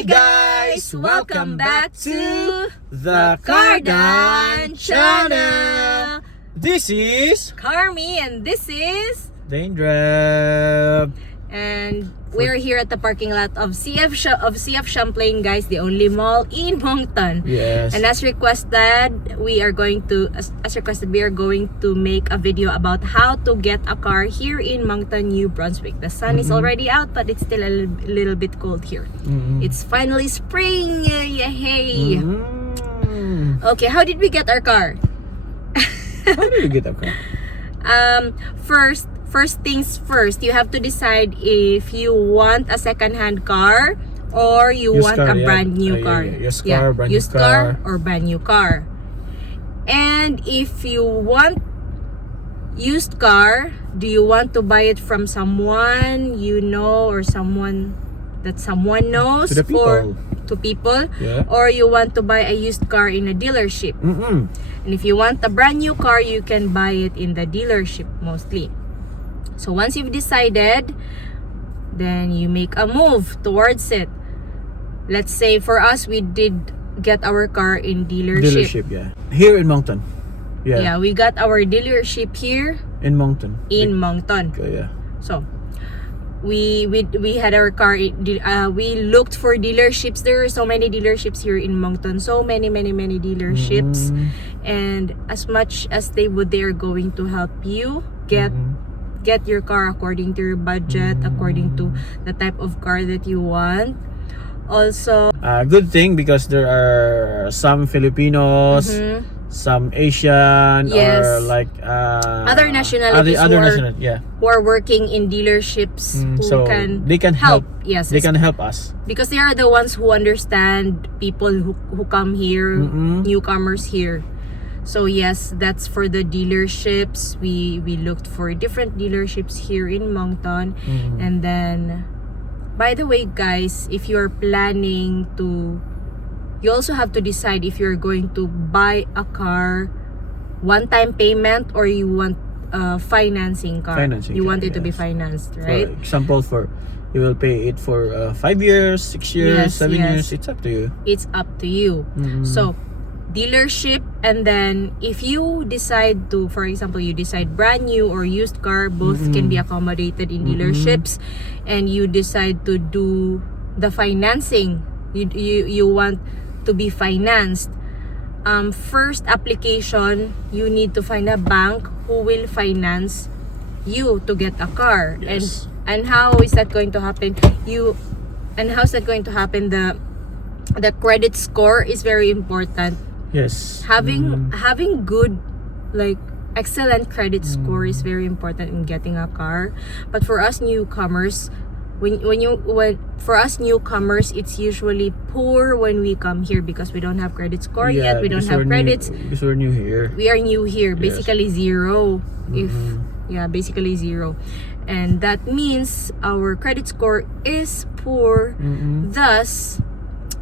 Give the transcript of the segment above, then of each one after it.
Hi guys! Welcome back to the Cardan Channel. This is Carmie and this is Dandreb. and we're here at the parking lot of CF Champlain, guys, the only mall in Moncton. Yes. And as requested, we are going to make a video about how to get a car here in Moncton, New Brunswick. The sun is already out, but it's still a little bit cold here. It's finally spring. Yay! Okay, how did we get our car? How do you get a car? First things first, you have to decide if you want a second-hand car or you Used want car, a yeah. brand new car. Used car, brand new Used car or brand new car. And if you want used car, do you want to buy it from someone you know or someone that someone knows? To the people. To people? Yeah. Or you want to buy a used car in a dealership? And if you want a brand new car, you can buy it in the dealership mostly. So once you've decided, then you make a move towards it. Let's say for us, we did get our car in dealership. Yeah. Here in Moncton. Yeah. Yeah, we got our dealership here In Moncton. in Moncton. Okay, yeah. So we had our car. We looked for dealerships. There are so many dealerships here in Moncton. So many dealerships. And as much as they are going to help you get your car according to your budget, according to the type of car that you want. Also, Good thing because there are some Filipinos, some Asian, Yes. or like other nationalities who are working in dealerships who so can they can help. Yes, They can help us. because they are the ones who understand people who come here, newcomers here. So yes, that's for the dealerships. We looked for different dealerships here in Moncton. And then, by the way guys, if you're planning to, you also have to decide if you're going to buy a car one-time payment or you want a financing car. You want it to be financed, right? For example, you will pay it for 5 years, 6 years, Yes, 7 yes. years. It's up to you. It's up to you. So dealership, and then if you decide to, for example, you decide brand new or used car, both can be accommodated in dealerships, and you decide to do the financing, you want to be financed. First application, you need to find a bank who will finance you to get a car. Yes. And how is that going to happen? How's that going to happen? The credit score is very important. Yes. Having good, like excellent credit score is very important in getting a car. But for us newcomers, for us newcomers, it's usually poor when we come here because we don't have credit score yet. We don't have credits. Because we're new here. We are new here, Yes. basically zero. Basically zero. And that means our credit score is poor. Thus,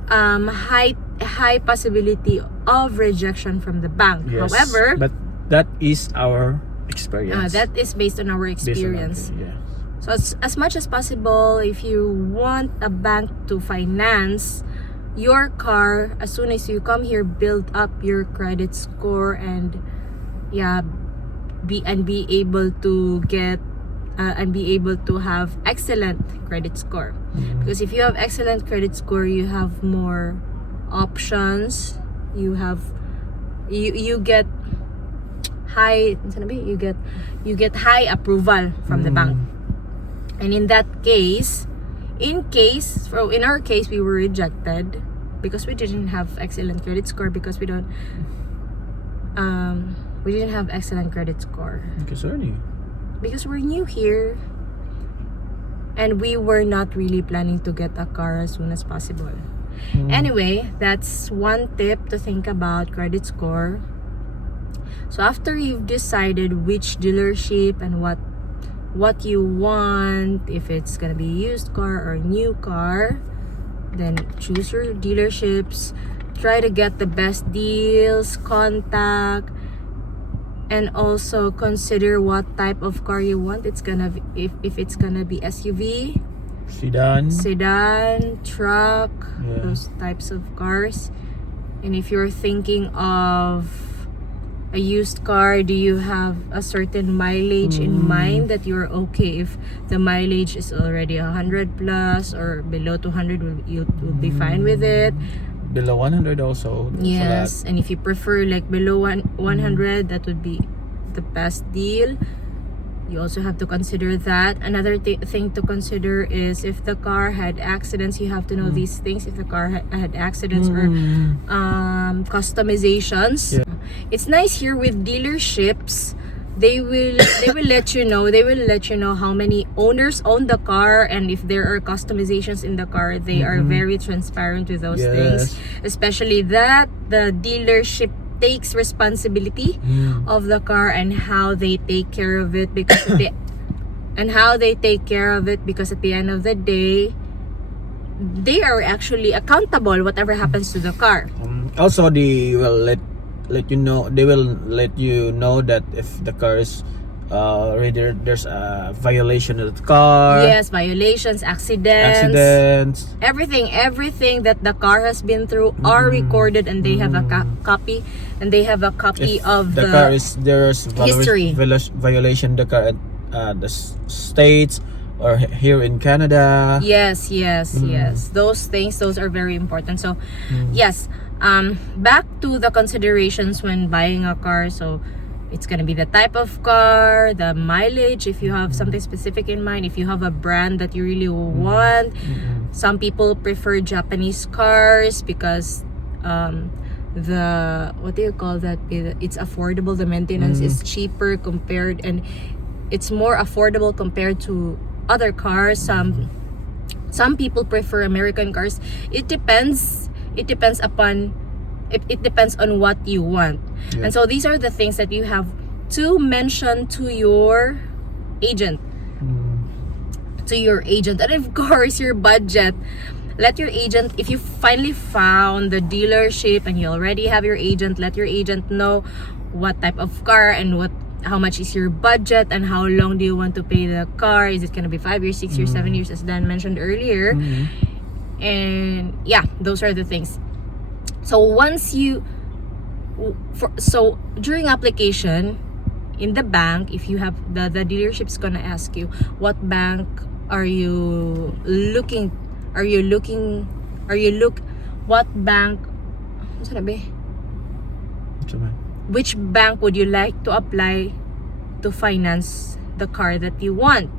high possibility of rejection from the bank. Yes. However, but that is our experience. that is based on our experience. So as much as possible, if you want a bank to finance your car, as soon as you come here, build up your credit score and be able to get and be able to have excellent credit score. Because if you have excellent credit score, you have more options. You get high. You get high approval from the bank. And in that case, in our case, we were rejected because we didn't have excellent credit score, because we didn't have excellent credit score. Because we're new here and we were not really planning to get a car as soon as possible. Anyway, that's one tip to think about credit score. So after you've decided which dealership and what you want, if it's gonna be used car or new car, then choose your dealerships, try to get the best deals, contact, and also consider what type of car you want. It's gonna be, if it's gonna be SUV, sedan, truck, yeah. those types of cars. And if you're thinking of a used car, do you have a certain mileage in mind that you're okay if the mileage is already 100 plus or below 200, you'll be fine with it? Below 100 also. Yes, and if you prefer like below 100, that would be the best deal. You also have to consider that. Another thing to consider is if the car had accidents. You have to know these things. If the car had accidents or customizations. Yeah. It's nice here with dealerships. They will let you know. They will let you know how many owners own the car, and if there are customizations in the car, they are very transparent with those things. Especially that the dealership takes responsibility of the car and how they take care of it, because at the end of the day, they are actually accountable whatever happens to the car. Also, they will let you know. They will let you know that if the car is there's a violation of the car. Yes, violations, accidents. Everything that the car has been through are recorded, and they have a copy, and they have a copy If of the car is there's history. violation the car at the states or here in Canada. Yes. Those things, those are very important. So yes, back to the considerations when buying a car. So it's gonna be the type of car, the mileage, if you have something specific in mind, if you have a brand that you really want. Some people prefer Japanese cars because the what do you call that, it's affordable. The maintenance is cheaper compared, and it's more affordable compared to other cars. Some people prefer American cars. It depends on what you want. And so these are the things that you have to mention to your agent. And of course, your budget. Let your agent, if you finally found the dealership and you already have your agent, let your agent know what type of car and how much is your budget and how long do you want to pay the car. Is it going to be 5 years, 6 years, 7 years, as Dan mentioned earlier? And yeah, those are the things. So during application in the bank, if you have the dealership's gonna ask you what bank what bank, which bank would you like to apply to finance the car that you want?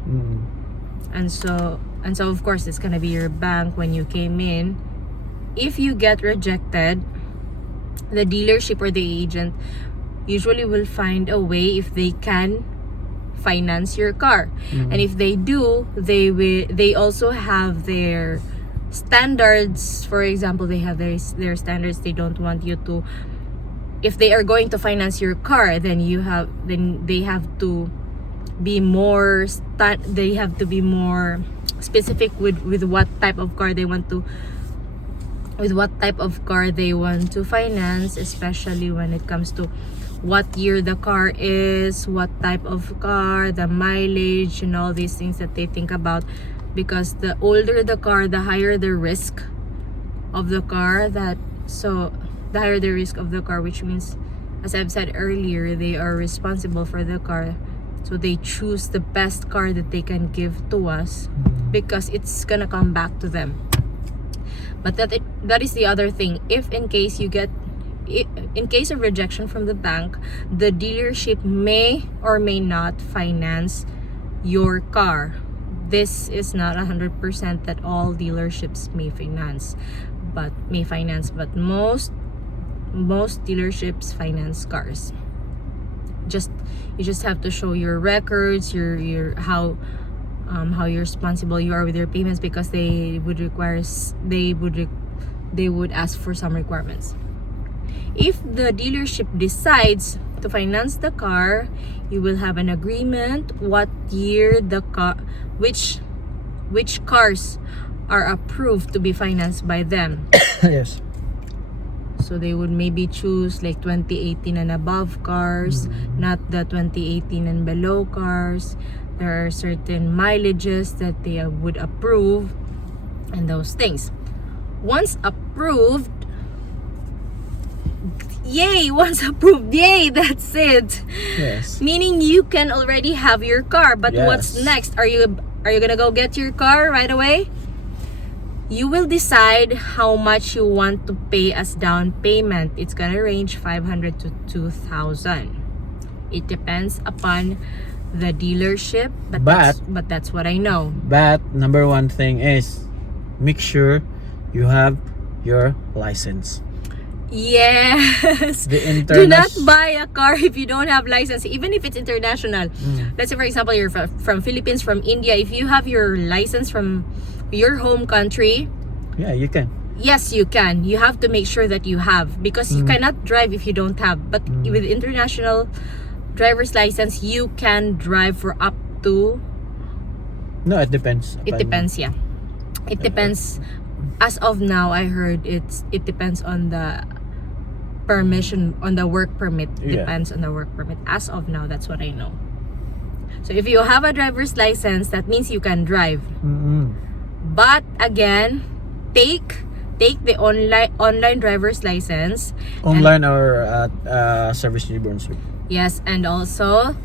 And so of course it's gonna be your bank when you came in. If you get rejected, the dealership or the agent usually will find a way if they can finance your car. And if they do, they also have their standards. For example, they have their standards. They don't want you to, if they are going to finance your car, then they have to be more specific with what type of car they want to finance, especially when it comes to what year the car is, what type of car, the mileage, and all these things that they think about. Because the older the car, the higher the risk of the car. Which means, as I've said earlier, they are responsible for the car. So they choose the best car that they can give to us because it's gonna come back to them. But that is the other thing. If in case of rejection from the bank, the dealership may or may not finance your car. This is not 100% that all dealerships may finance, but most dealerships finance cars. You just have to show your records, your how responsible you are with your payments, because they would ask for some requirements. If the dealership decides to finance the car, you will have an agreement what year the car, which cars are approved to be financed by them. Yes. So they would maybe choose like 2018 and above cars, not the 2018 and below cars. There are certain mileages that they would approve and those things. Once approved, yay! Once approved, yay! That's it. Yes. Meaning you can already have your car. But Yes. what's next? Are you gonna go get your car right away? You will decide how much you want to pay as down payment. It's gonna range 500 to 2,000. It depends upon the dealership, but that's what I know. But number one thing is make sure you have your license. Yes. Do not buy a car if you don't have license, even if it's international. Let's say, for example, you're from Philippines, from India. If you have your license from your home country, yeah, you can. Yes, you can. You have to make sure that you have, because you cannot drive if you don't have. But with international driver's license, you can drive for up to... No, it depends. It depends, yeah. It depends. As of now, I heard it depends on the permission, on the work permit. Yeah. Depends on the work permit. As of now, that's what I know. So if you have a driver's license, that means you can drive. But again, take the online driver's license. Online or at service in Brunswick. Yes, and also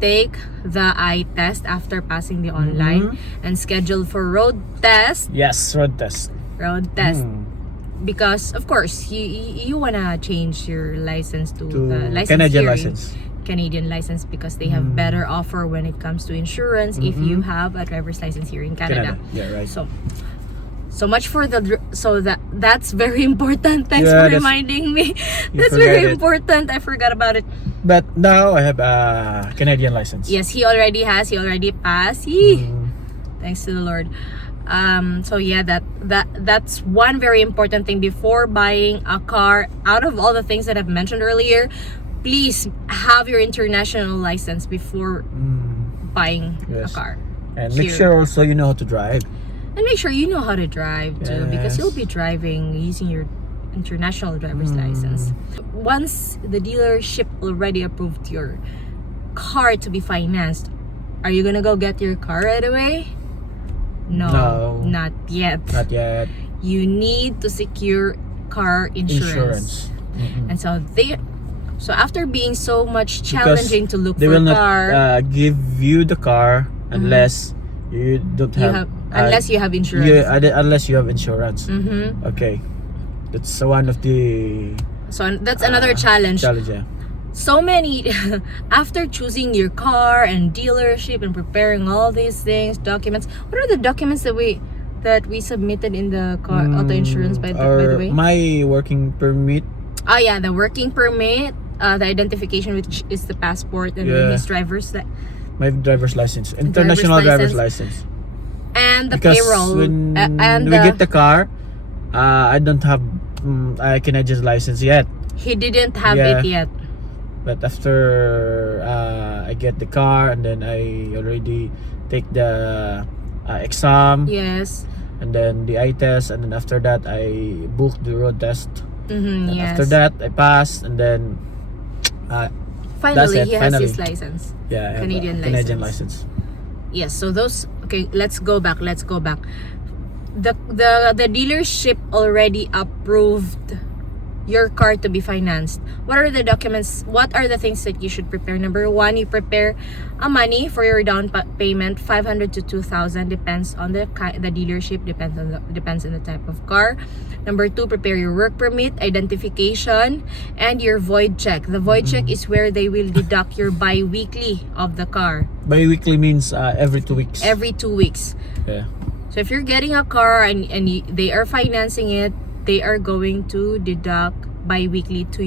take the eye test after passing the online and schedule for road test. Yes, road test. Because of course you wanna change your license to the license Canadian here, license. Canadian license, because they have better offer when it comes to insurance if you have a driver's license here in Canada. Yeah, right. So much for that's very important. Thanks Yeah, for reminding me. That's forget very it. important. I forgot about it. But now I have a Canadian license. Yes, he already passed. Thanks to the Lord. So yeah, that's one very important thing before buying a car. Out of all the things that I've mentioned earlier, please have your international license before buying a car. And make sure also you know how to drive. And make sure you know how to drive too, because you'll be driving using your international driver's license. Once the dealership already approved your car to be financed, are you gonna go get your car right away? No, not yet. Not yet. You need to secure car insurance. And so after being so much challenging to look they for will a car, not give you the car unless you don't have unless you have insurance. Unless you have insurance. Okay, that's one of the. So that's another challenge. Yeah. So many after choosing your car and dealership and preparing all these things, documents. What are the documents that we submitted in the car auto insurance by the way? My working permit. Oh yeah, the working permit, the identification, which is the passport, and his my driver's license, international driver's license. And the because payroll. When and we get the car, I don't have a Canadian license yet. He didn't have it yet. But after I get the car, and then I already take the exam. Yes. And then the eye test, and then after that I booked the road test. Yes. After that I passed, and then finally he has his license. Yeah, Canadian license. Yes. So those. Okay, let's go back. The dealership already approved your car to be financed. What are the documents? What are the things that you should prepare? Number one, you prepare a money for your down payment. 500 to 2,000 depends on the dealership, depends on the type of car. Number two, prepare your work permit, identification, and your void check. The void check is where they will deduct your bi-weekly of the car. Bi-weekly means every 2 weeks. Every 2 weeks. Yeah. So if you're getting a car and they are financing it, they are going to deduct bi-weekly to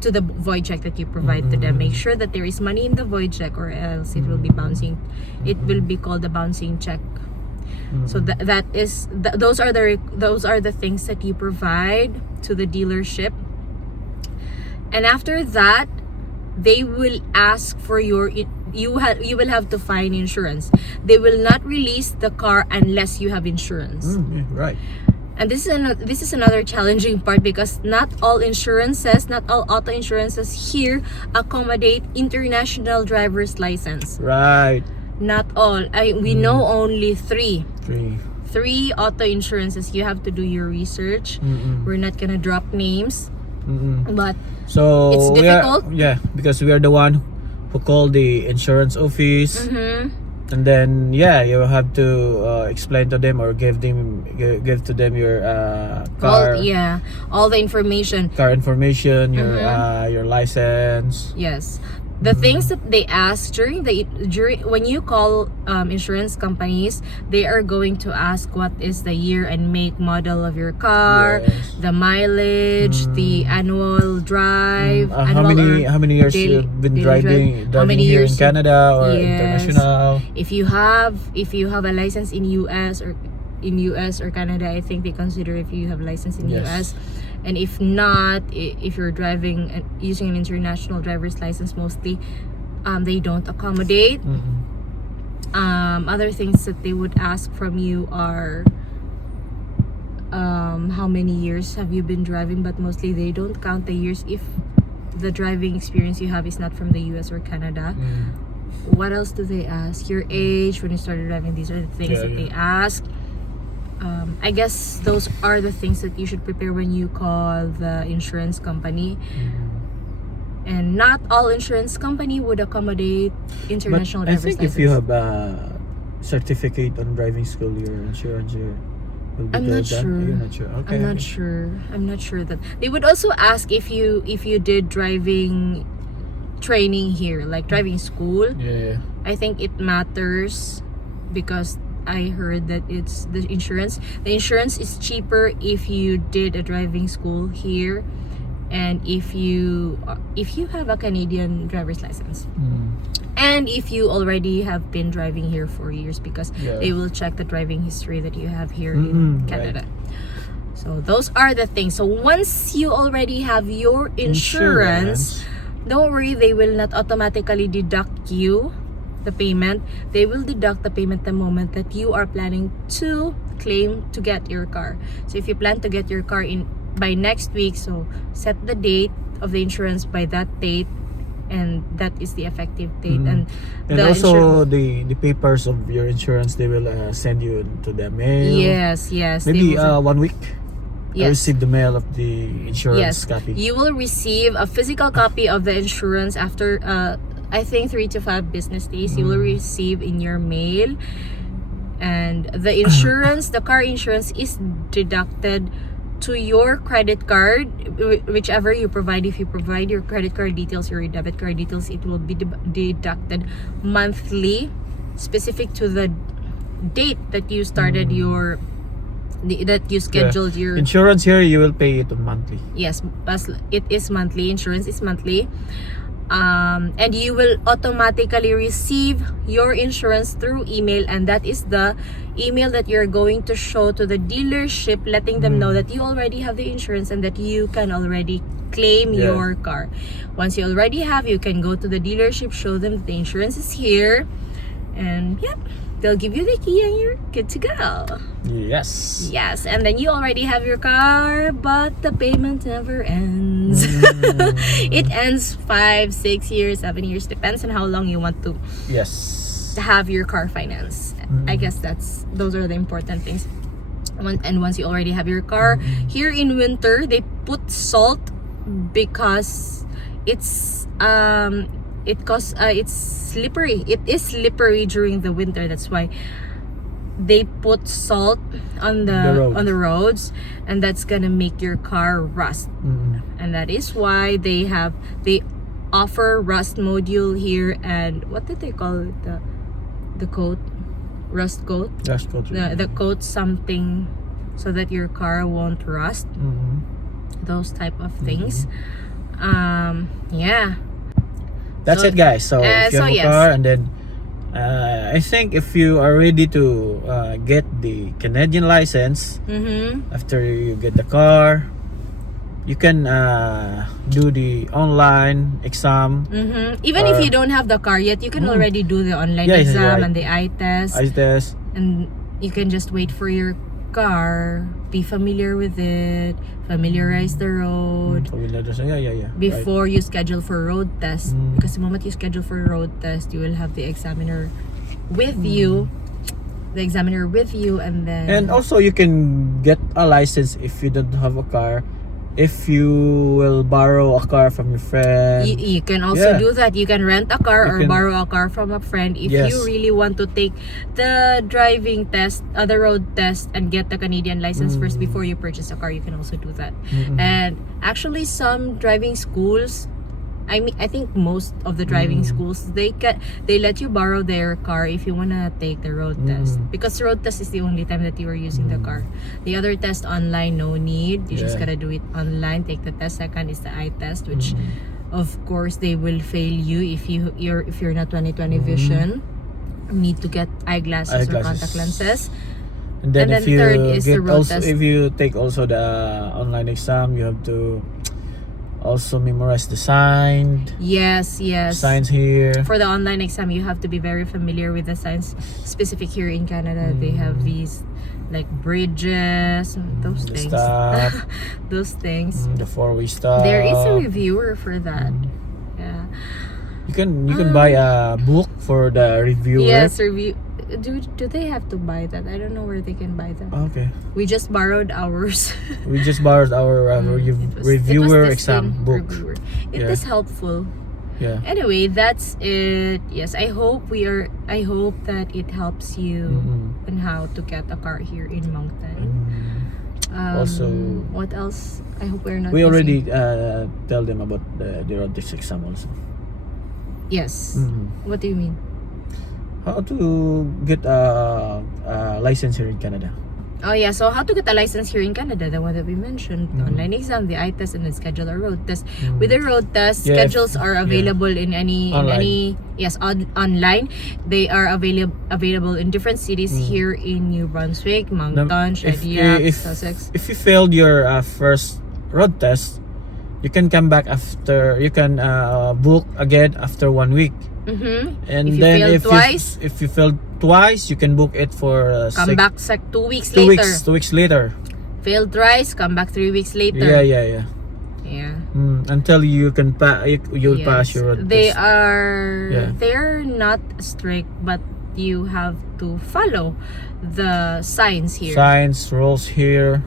the void check that you provide to them. Make sure that there is money in the void check, or else it will be bouncing. It will be called a bouncing check. So those are the things that you provide to the dealership. And after that, they will ask for you will have to find insurance. They will not release the car unless you have insurance. Right. And this is another challenging part, because not all auto insurances here accommodate international driver's license. Right. Not all. We know only three. Three auto insurances. You have to do your research. We're not gonna drop names. But so it's difficult. Because we are the one who called the insurance office. And then you have to explain to them or give to them your car. All the information. Car information, your license. Yes. The things that they ask during when you call insurance companies, they are going to ask what is the year and make model of your car, the mileage, the annual drive, how many years you've been driving here in Canada or international. If you have a license in US or Canada, I think they consider if you have a license in US. And if not, if you're driving and using an international driver's license, mostly they don't accommodate. Other things that they would ask from you are how many years have you been driving, but mostly they don't count the years if the driving experience you have is not from the US or Canada. What else do they ask? Your age, when you started driving. These are the things that they ask. I guess those are the things that you should prepare when you call the insurance company. And not all insurance company would accommodate international driver's license. I think if you have a certificate on driving school, your insurance will be I'm not sure. You're not sure. Okay. I'm not sure that they would also ask if you did driving training here, like driving school. I think it matters because I heard that it's the insurance is cheaper if you did a driving school here, and if you have a Canadian driver's license, and if you already have been driving here for years, because they will check the driving history that you have here in Canada. So those are the things. So once you already have your insurance, don't worry, they will not automatically deduct you the payment. They will deduct the payment the moment that you are planning to claim to get your car. So if you plan to get your car by next week, so set the date of the insurance by that date, and that is the effective date. And also the papers of your insurance, they will send you to the mail. Yes. Maybe 1 week. I received the mail of the insurance copy. You will receive a physical copy of the insurance after I think 3 to 5 business days. You will receive in your mail, and the insurance, the car insurance, is deducted to your credit card, whichever you provide. If you provide your credit card details or your debit card details, it will be deducted monthly, specific to the date that you started that you scheduled your insurance here. You will pay it monthly. Yes, it is monthly. Insurance is monthly. And you will automatically receive your insurance through email, and that is the email that you're going to show to the dealership, letting them know that you already have the insurance and that you can already claim your car. Once you already have, you can go to the dealership, show them that the insurance is here, and they'll give you the key and you're good to go. Yes, and then you already have your car, but the payment never ends. It ends 5, 6 years, 7 years, depends on how long you want to have your car finance. I guess those are the important things. And once you already have your car, here in winter they put salt because it's slippery. It is slippery during the winter. That's why they put salt on the roads, and that's gonna make your car rust. And that is why they offer rust module here. And what did they call it? The coat, rust coat. The coat something so that your car won't rust. Those type of things. That's it, guys. So if you have a car, and then I think if you are ready to get the Canadian license, after you get the car, you can do the online exam. Even if you don't have the car yet, you can already do the online exam and the eye test. And you can just wait for your car, be familiar with it, familiarize the road before you schedule for road test. Because the moment you schedule for road test, you will have the examiner with you, the examiner with you, and then... And also, you can get a license if you don't have a car. If you will borrow a car from your friend, you can also do that. You can rent a car or borrow a car from a friend if you really want to take the driving test, the road test, and get the Canadian license first before you purchase a car. You can also do that. And actually, some driving schools, I think most of the driving schools, they let you borrow their car if you wanna take the road test, because the road test is the only time that you are using the car. The other test online, no need. You just gotta do it online. Take the test. Second is the eye test, which of course they will fail you if you're not 20/20 vision. You need to get eyeglasses or contact lenses. And then if you third is the road test. If you take also the online exam, you have to also memorize the sign. Yes. Signs here. For the online exam, you have to be very familiar with the signs. Specific here in Canada, they have these like bridges, those things. Those things. The four-way stop. There is a reviewer for that. Yeah. You can buy a book for the reviewer. Yes, review. Do they have to buy that? I don't know where they can buy that. Okay. We just borrowed ours. We just borrowed our reviewer exam book. It is helpful. Yeah. Anyway, that's it. Yes, I hope that it helps you on how to get a car here in Moncton. Also, what else? I hope we're not. We already tell them about the road test exam also. Yes. What do you mean? How to get a license here in Canada. Oh yeah, so how to get a license here in Canada, the one that we mentioned, the online exam, the eye test, and then schedule a road test. With the road test, schedules are available in online. Online. They are available in different cities here in New Brunswick, Moncton, Sussex. If you failed your first road test, you can come back after. You can book again after 1 week. And if you failed twice, you can book it for come back 2 weeks later. 2 weeks later. Failed thrice, come back 3 weeks later. Yeah. Until you can you'll pass your road test. They're not strict, but you have to follow the signs here. Signs, rules here.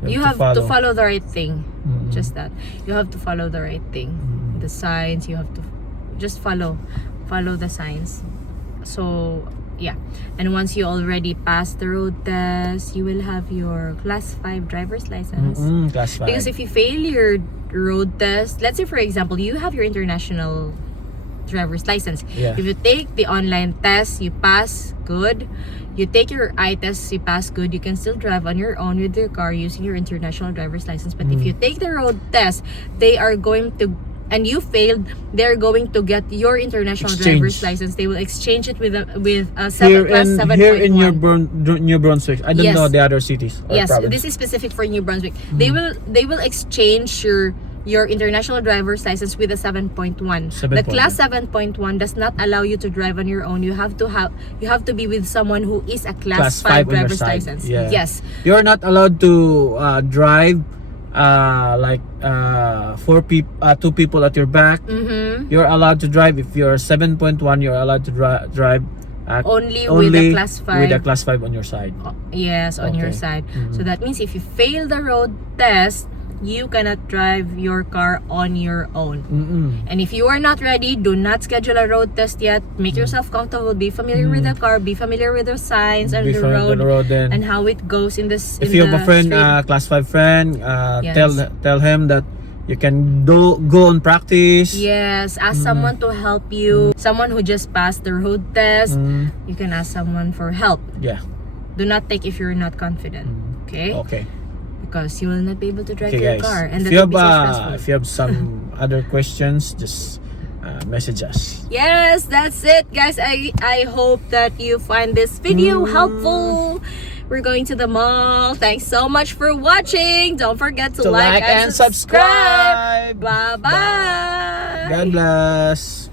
You have to follow the right thing. Just that. You have to follow the right thing. The signs, you have to just follow the signs. So yeah, and once you already pass the road test, you will have your class 5 driver's license. Class 5. Because if you fail your road test, let's say for example you have your international driver's license, if you take the online test, you pass, good. You take your eye test, you pass, good. You can still drive on your own with your car using your international driver's license. But if you take the road test, they are going to, and you failed, they're going to get your international driver's license. They will exchange it with a class 7.1. Here in New Brunswick. I don't know the other cities. Yes, province. this is specific for New Brunswick. They will exchange your international driver's license with a 7.1. The class 7.1 does not allow you to drive on your own. You have to be with someone who is a class 5 driver's license. Yes. You're not allowed to drive two people at your back. You're allowed to drive if you're 7.1. You're allowed to drive only with a class 5. With a class 5 on your side. Yes, on your side. So that means if you fail the road test, you cannot drive your car on your own. And if you are not ready, do not schedule a road test yet. Make yourself comfortable. Be familiar with the car. Be familiar with the signs and the road and how it goes in this. If you have a friend, class 5 friend, tell him that you can go on practice. Yes, ask someone to help you. Someone who just passed the road test. You can ask someone for help. Yeah. Do not take if you're not confident. Okay. Okay. Because you will not be able to drive your car, and if you have some other questions, just message us. Yes, that's it, guys. I hope that you find this video helpful. We're going to the mall. Thanks so much for watching. Don't forget to like and subscribe. Bye bye. God bless.